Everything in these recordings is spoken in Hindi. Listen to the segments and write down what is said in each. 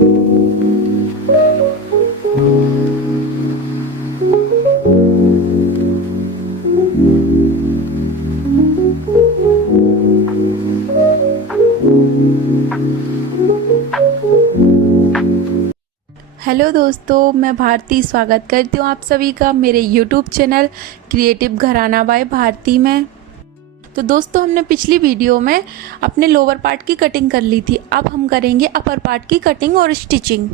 हेलो दोस्तों, मैं भारती स्वागत करती हूँ आप सभी का मेरे YouTube चैनल क्रिएटिव घराना बाय भारती में। तो दोस्तों, हमने पिछली वीडियो में अपने लोअर पार्ट की कटिंग कर ली थी। अब हम करेंगे अपर पार्ट की कटिंग और स्टिचिंग।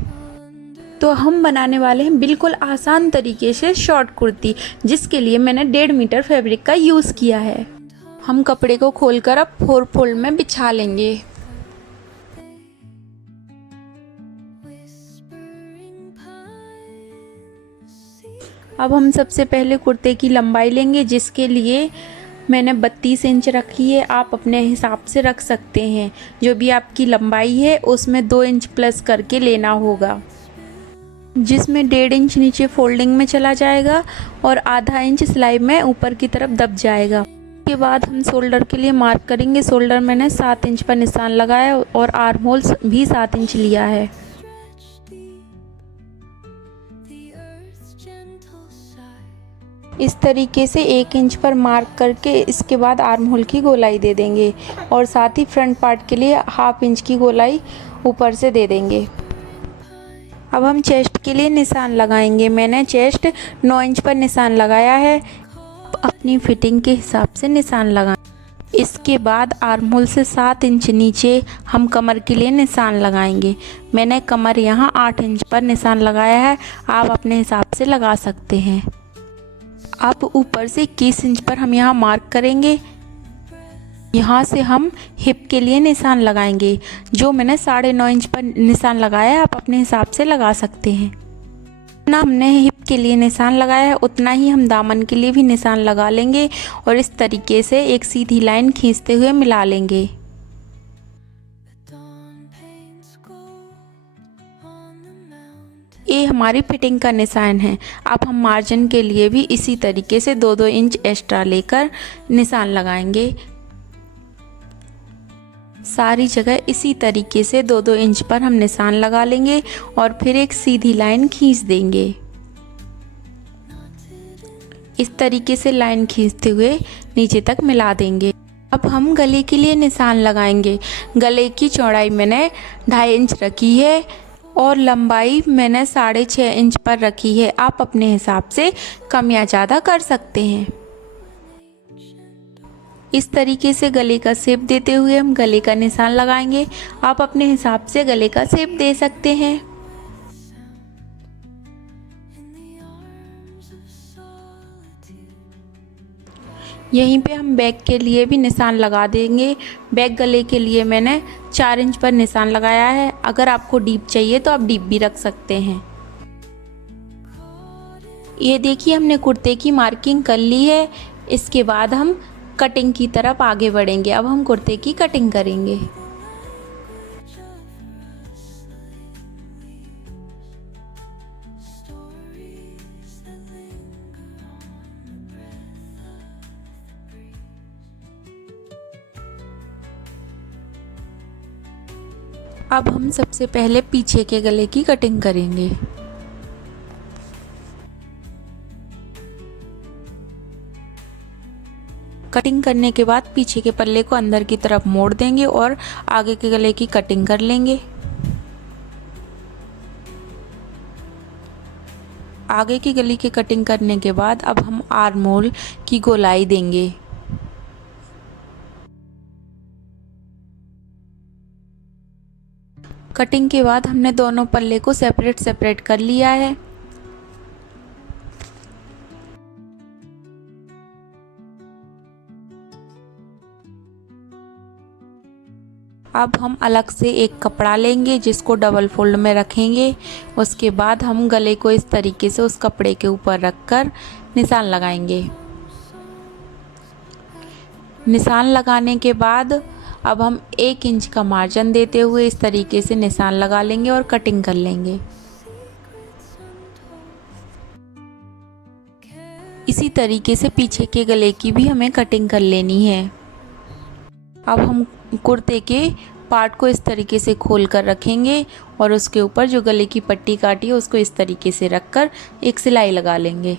तो हम बनाने वाले हैं बिल्कुल आसान तरीके से शॉर्ट कुर्ती, जिसके लिए मैंने 1.5 मीटर फैब्रिक का यूज़ किया है। हम कपड़े को खोलकर अब 4 फोल्ड में बिछा लेंगे। अब हम सबसे पहले कुर्ते की लंबाई लेंगे, जिसके लिए मैंने 32 इंच रखी है। आप अपने हिसाब से रख सकते हैं। जो भी आपकी लंबाई है उसमें 2 इंच प्लस करके लेना होगा, जिसमें 1.5 इंच नीचे फोल्डिंग में चला जाएगा और आधा इंच सिलाई में ऊपर की तरफ दब जाएगा। उसके बाद हम शोल्डर के लिए मार्क करेंगे। शोल्डर मैंने 7 इंच पर निशान लगाया और आर्म होल भी 7 इंच लिया है। इस तरीके से 1 इंच पर मार्क करके इसके बाद आर्म होल की गोलाई दे देंगे और साथ ही फ्रंट पार्ट के लिए 1/2 इंच की गोलाई ऊपर से दे देंगे। अब हम चेस्ट के लिए निशान लगाएंगे। मैंने चेस्ट 9 इंच पर निशान लगाया है। अपनी फिटिंग के हिसाब से निशान लगाएं। इसके बाद आर्म होल से 7 इंच नीचे हम कमर के लिए निशान लगाएंगे। मैंने कमर यहाँ 8 इंच पर निशान लगाया है। आप अपने हिसाब से लगा सकते हैं। अब ऊपर से 21 इंच पर हम यहाँ मार्क करेंगे। यहाँ से हम हिप के लिए निशान लगाएंगे। जो मैंने 9.5 इंच पर निशान लगाया है, आप अपने हिसाब से लगा सकते हैं। जितना हमने हिप के लिए निशान लगाया है उतना ही हम दामन के लिए भी निशान लगा लेंगे और इस तरीके से एक सीधी लाइन खींचते हुए मिला लेंगे। ये हमारी फिटिंग का निशान है। अब हम मार्जिन के लिए भी इसी तरीके से 2-2 इंच एक्स्ट्रा लेकर निशान लगाएंगे। सारी जगह इसी तरीके से 2-2 इंच पर हम निशान लगा लेंगे और फिर एक सीधी लाइन खींच देंगे। इस तरीके से लाइन खींचते हुए नीचे तक मिला देंगे। अब हम गले के लिए निशान लगाएंगे। गले की चौड़ाई मैंने 2.5 इंच रखी है और लंबाई मैंने 6.5 इंच पर रखी है। आप अपने हिसाब से कम या ज़्यादा कर सकते हैं। इस तरीके से गले का शेप देते हुए हम गले का निशान लगाएंगे। आप अपने हिसाब से गले का शेप दे सकते हैं। यहीं पे हम बैक के लिए भी निशान लगा देंगे। बैक गले के लिए मैंने 4 इंच पर निशान लगाया है। अगर आपको डीप चाहिए तो आप डीप भी रख सकते हैं। ये देखिए, हमने कुर्ते की मार्किंग कर ली है। इसके बाद हम कटिंग की तरफ आगे बढ़ेंगे। अब हम कुर्ते की कटिंग करेंगे। अब हम सबसे पहले पीछे के गले की कटिंग करेंगे। कटिंग करने के बाद पीछे के पल्ले को अंदर की तरफ मोड़ देंगे और आगे के गले की कटिंग कर लेंगे। आगे की गले की कटिंग करने के बाद अब हम आर्म होल की गोलाई देंगे। कटिंग के बाद हमने दोनों पल्ले को सेपरेट कर लिया है। अब हम अलग से एक कपड़ा लेंगे जिसको डबल फोल्ड में रखेंगे। उसके बाद हम गले को इस तरीके से उस कपड़े के ऊपर रखकर निशान लगाएंगे। निशान लगाने के बाद अब हम 1 इंच का मार्जिन देते हुए इस तरीके से निशान लगा लेंगे और कटिंग कर लेंगे। इसी तरीके से पीछे के गले की भी हमें कटिंग कर लेनी है। अब हम कुर्ते के पार्ट को इस तरीके से खोल कर रखेंगे और उसके ऊपर जो गले की पट्टी काटी है उसको इस तरीके से रखकर एक सिलाई लगा लेंगे।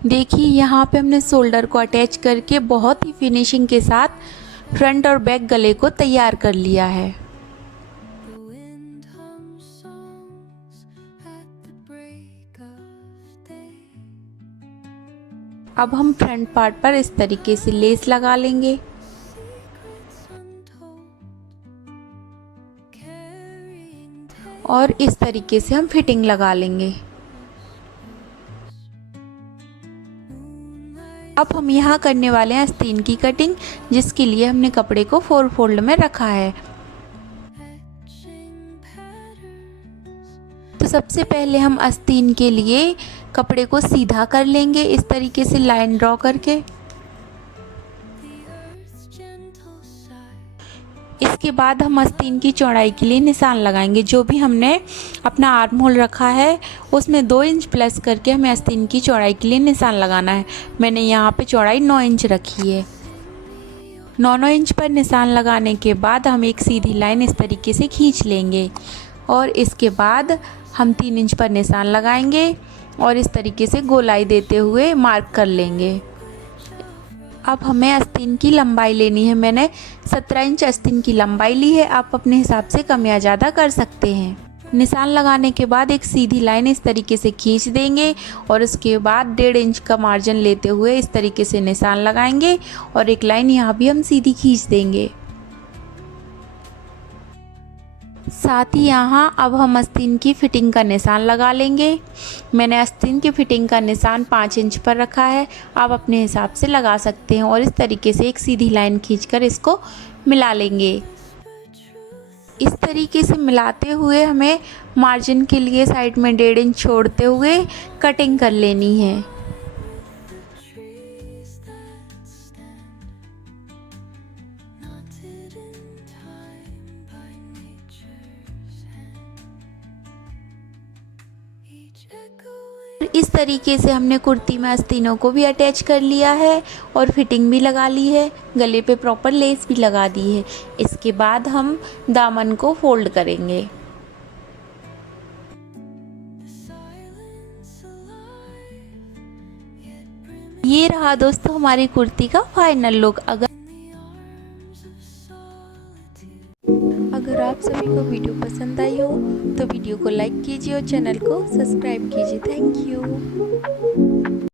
देखिए यहाँ पे हमने शोल्डर को अटैच करके बहुत ही फिनिशिंग के साथ फ्रंट और बैक गले को तैयार कर लिया है। अब हम फ्रंट पार्ट पर इस तरीके से लेस लगा लेंगे और इस तरीके से हम फिटिंग लगा लेंगे। अब हम यहाँ करने वाले हैं आस्तीन की कटिंग, जिसके लिए हमने कपड़े को 4 फोल्ड में रखा है। तो सबसे पहले हम आस्तीन के लिए कपड़े को सीधा कर लेंगे, इस तरीके से लाइन ड्रॉ करके। इसके बाद हम आस्तीन की चौड़ाई के लिए निशान लगाएंगे। जो भी हमने अपना आर्म होल रखा है उसमें 2 इंच प्लस करके हमें आस्तीन की चौड़ाई के लिए निशान लगाना है। मैंने यहाँ पे चौड़ाई 9 इंच रखी है। 9 इंच पर निशान लगाने के बाद हम एक सीधी लाइन इस तरीके से खींच लेंगे और इसके बाद हम 3 इंच पर निशान लगाएंगे और इस तरीके से गोलाई देते हुए मार्क कर लेंगे। अब हमें आस्तीन की लंबाई लेनी है। मैंने 17 इंच आस्तीन की लंबाई ली है, आप अपने हिसाब से कम या ज़्यादा कर सकते हैं। निशान लगाने के बाद एक सीधी लाइन इस तरीके से खींच देंगे और उसके बाद 1.5 इंच का मार्जिन लेते हुए इस तरीके से निशान लगाएंगे और एक लाइन यहाँ भी हम सीधी खींच देंगे। साथ ही यहाँ अब हम आस्तीन की फिटिंग का निशान लगा लेंगे। मैंने आस्तीन की फिटिंग का निशान 5 इंच पर रखा है, आप अपने हिसाब से लगा सकते हैं और इस तरीके से एक सीधी लाइन खींचकर इसको मिला लेंगे। इस तरीके से मिलाते हुए हमें मार्जिन के लिए साइड में 1.5 इंच छोड़ते हुए कटिंग कर लेनी है। इस तरीके से हमने कुर्ती में आस्तीनों को भी अटैच कर लिया है और फिटिंग भी लगा ली है, गले पे प्रॉपर लेस भी लगा दी है। इसके बाद हम दामन को फोल्ड करेंगे। ये रहा दोस्तों हमारी कुर्ती का फाइनल लुक। अगर आप सभी को वीडियो पसंद आई हो तो वीडियो को लाइक कीजिए और चैनल को सब्सक्राइब कीजिए। Thank you.